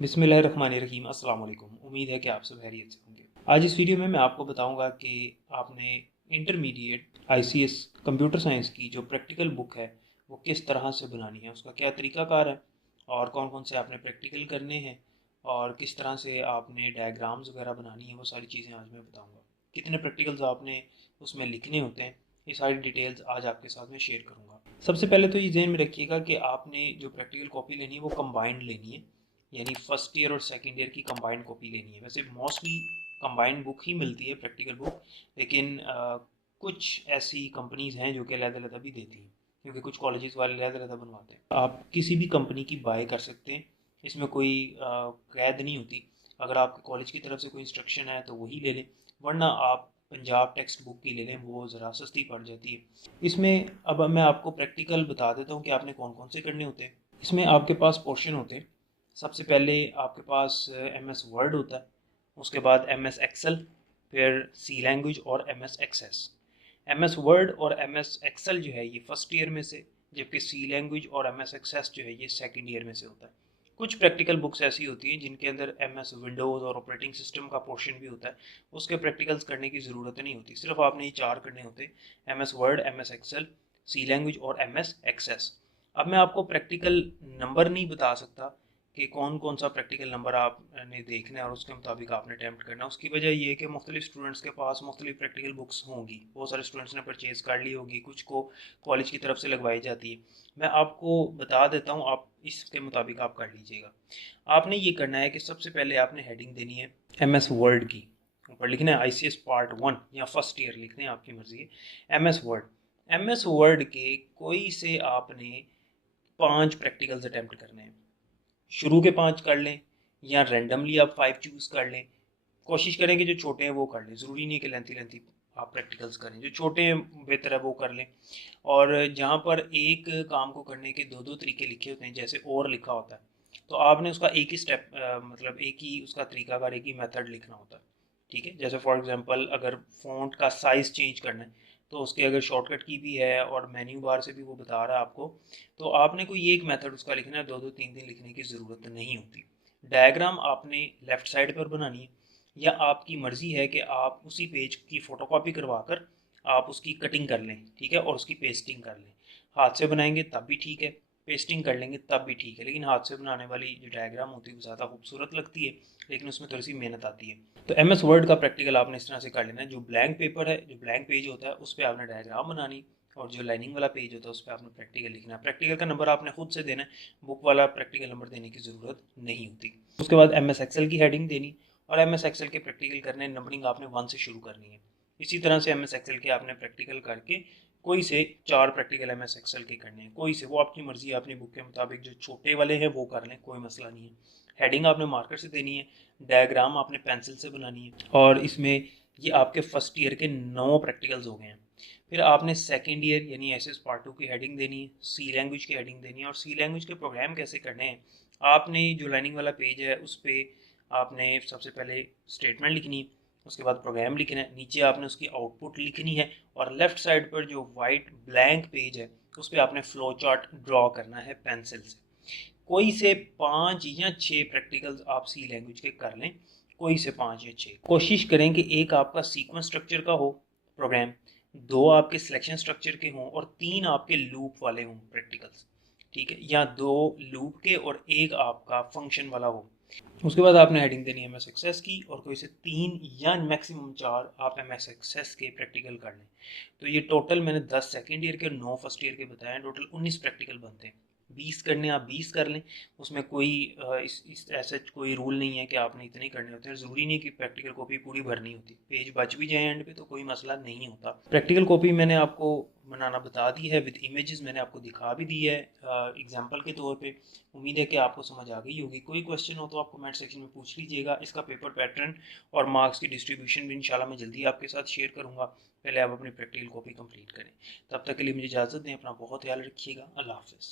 बिस्मिल्लाहिर्रहमानिर्रहीम। अस्सलाम वालेकुम। उम्मीद है कि आप सब खैरियत से होंगे। आज इस वीडियो में मैं आपको बताऊंगा कि आपने इंटरमीडिएट आईसीएस कंप्यूटर साइंस की जो प्रैक्टिकल बुक है वो किस तरह से बनानी है, उसका क्या तरीकाकार है और कौन कौन से आपने प्रैक्टिकल करने हैं और किस तरह से आपने डायग्राम्स वगैरह बनानी है, वो सारी चीज़ें आज मैं बताऊँगा। कितने प्रैक्टिकल्स आपने उसमें लिखने होते हैं, ये सारी डिटेल्स आज आपके साथ में शेयर करूँगा। सबसे पहले तो ये ज़हन में रखिएगा कि आपने जो प्रैक्टिकल कॉपी लेनी है वो कंबाइंड लेनी है, यानी फर्स्ट ईयर और सेकेंड ईयर की कंबाइंड कॉपी लेनी है। वैसे मोस्टली कंबाइंड बुक ही मिलती है, प्रैक्टिकल बुक, लेकिन कुछ ऐसी कंपनीज़ हैं जो कि अलग-अलग भी देती हैं, क्योंकि कुछ कॉलेजेस वाले अलग-अलग बनवाते हैं। आप किसी भी कंपनी की बाय कर सकते हैं, इसमें कोई कैद नहीं होती। अगर आपके कॉलेज की तरफ से कोई इंस्ट्रक्शन है तो वही ले लें, वरना आप पंजाब टेक्स्ट बुक की ले लें, वो ज़रा सस्ती पड़ जाती है। इसमें अब मैं आपको प्रैक्टिकल बता देता हूँ कि आपने कौन कौन से करने होते हैं। इसमें आपके पास पोर्शन होते हैं। सबसे पहले आपके पास एम एस वर्ड होता है, उसके बाद एम एस एक्सेल, फिर सी लैंग्वेज और M S Access. M S Word और एम एस एक्सेल जो है ये फर्स्ट ईयर में से, जबकि सी लैंग्वेज और एम एस एक्सेस जो है ये सेकेंड ईयर में से होता है। कुछ प्रैक्टिकल बुक्स ऐसी होती हैं जिनके अंदर एम एस विंडोज़ और ऑपरेटिंग सिस्टम का पोर्शन भी होता है, उसके प्रैक्टिकल्स करने की ज़रूरत नहीं होती, सिर्फ आपने ये चार करने होते हैं: M S Word, M S Excel, C language और एम एस एक्सेस। अब मैं आपको प्रैक्टिकल नंबर नहीं बता सकता कि कौन कौन सा प्रैक्टिकल नंबर आपने देखना है और उसके मुताबिक आपने अटैम्प्ट करना है। उसकी वजह ये है कि मुख्तलिफ स्टूडेंट्स के पास मुख्तलिफ प्रैक्टिकल बुक्स होंगी, बहुत सारे स्टूडेंट्स ने परचेज़ कर ली होगी, कुछ को कॉलेज की तरफ से लगवाई जाती है। मैं आपको बता देता हूँ, आप इसके मुताबिक आप कर लीजिएगा। आपने ये करना है कि सबसे पहले आपने हेडिंग देनी है एम एस वर्ड की, ऊपर लिखना है आई सी एस पार्ट 1 या फर्स्ट ईयर लिखना है, आपकी मर्जी है। M S Word, M S Word के कोई से आपने 5 प्रैक्टिकल्स अटैम्प्ट करने हैं। शुरू के 5 कर लें या रैंडमली आप 5 चूज़ कर लें। कोशिश करें कि जो छोटे हैं वो कर लें, ज़रूरी नहीं है कि लेंथी लेंथी आप प्रैक्टिकल्स करें, जो छोटे हैं बेहतर है वो कर लें। और जहाँ पर एक काम को करने के दो दो तरीके लिखे होते हैं, जैसे और लिखा होता है, तो आपने उसका एक ही स्टेप, मतलब एक ही उसका तरीकाकार, एक ही मेथड लिखना होता है। ठीक है, जैसे फॉर एग्जांपल अगर फ़ॉन्ट का साइज़ चेंज करना है तो उसके अगर शॉर्टकट की भी है और मेन्यू बार से भी वो बता रहा है आपको, तो आपने कोई एक मेथड उसका लिखना है, दो दो तीन तीन लिखने की ज़रूरत नहीं होती। डायग्राम आपने लेफ़्ट साइड पर बनानी है, या आपकी मर्ज़ी है कि आप उसी पेज की फ़ोटोकॉपी करवा कर आप उसकी कटिंग कर लें, ठीक है, और उसकी पेस्टिंग कर लें। हाथ से बनाएंगे तब भी ठीक है, पेस्टिंग कर लेंगे तब भी ठीक है, लेकिन हाथ से बनाने वाली जो डायग्राम होती है वो ज़्यादा खूबसूरत लगती है, लेकिन उसमें थोड़ी सी मेहनत आती है। तो एम एस वर्ड का प्रैक्टिकल आपने इस तरह से कर लेना है, जो ब्लैंक पेपर है, जो ब्लैंक पेज होता है उस पर आपने डायग्राम बनानी, और जो लाइनिंग वाला पेज होता है उस पर आपने प्रैक्टिकल लिखना है। प्रैक्टिकल का नंबर आपने खुद से देना है, बुक वाला प्रैक्टिकल नंबर देने की ज़रूरत नहीं होती। उसके बाद एम एस एक्सेल की हेडिंग देनी, और एम एस एक्सेल के प्रैक्टिकल करने, नंबरिंग आपने 1 से शुरू करनी है। इसी तरह से एम एस एक्सेल के आपने प्रैक्टिकल करके कोई से 4 प्रैक्टिकल एम एस एक्सेल के करने हैं, कोई से, वो आपकी मर्जी है, अपनी बुक के मुताबिक जो छोटे वाले हैं वो कर लें, कोई मसला नहीं है। हेडिंग आपने मार्कर से देनी है, डायग्राम आपने पेंसिल से बनानी है, और इसमें ये आपके फर्स्ट ईयर के 9 प्रैक्टिकल्स हो गए हैं। फिर आपने सेकेंड ईयर यानी एस एस पार्ट 2 की हेडिंग देनी है, सी लैंग्वेज की हेडिंग देनी है, और सी लैंग्वेज के प्रोग्राम कैसे करने हैं, आपने जो लाइनिंग वाला पेज है उस पर आपने सबसे पहले स्टेटमेंट लिखनी है, उसके बाद प्रोग्राम लिखना है, नीचे आपने उसकी आउटपुट लिखनी है, और लेफ्ट साइड पर जो वाइट ब्लैंक पेज है उस पर आपने फ्लो चार्ट ड्रॉ करना है पेंसिल से। कोई से 5 या 6 प्रैक्टिकल्स आप सी लैंग्वेज के कर लें, कोई से 5 या 6। कोशिश करें कि एक आपका सीक्वेंस स्ट्रक्चर का हो प्रोग्राम, 2 आपके सिलेक्शन स्ट्रक्चर के हों, और 3 आपके लूप वाले हों प्रैक्टिकल्स, ठीक है, या 2 लूप के और एक आपका फंक्शन वाला हो। उसके बाद आपने हेडिंग देनी है एम एस एक्सेस की, और कोई से 3 या मैक्सिमम 4 आप एम एस एक्सेस के प्रैक्टिकल कर लें। तो ये टोटल मैंने 10 सेकेंड ईयर के और 9 फर्स्ट ईयर के बताए हैं, टोटल 19 प्रैक्टिकल बनते हैं। 20 करने आप 20 कर लें, उसमें कोई इस ऐसा कोई रूल नहीं है कि आपने इतने ही करने होते हैं, ज़रूरी नहीं कि प्रैक्टिकल कॉपी पूरी भरनी होती, पेज बच भी जाए एंड पे तो कोई मसला नहीं होता। प्रैक्टिकल कॉपी मैंने आपको बनाना बता दी है, विद इमेजेस मैंने आपको दिखा भी दी है एग्जाम्पल के तौर पे। उम्मीद है कि आपको समझ आ गई होगी। कोई क्वेश्चन हो तो आप कमेंट सेक्शन में पूछ लीजिएगा। इसका पेपर पैटर्न और मार्क्स की डिस्ट्रीब्यूशन भी इंशाल्लाह मैं जल्दी आपके साथ शेयर करूँगा। पहले आप अपनी प्रैक्टिकल कॉपी कंप्लीट करें। तब तक के लिए मुझे इजाज़त दें, अपना बहुत ख्याल रखिएगा। अल्लाह हाफ़िज़।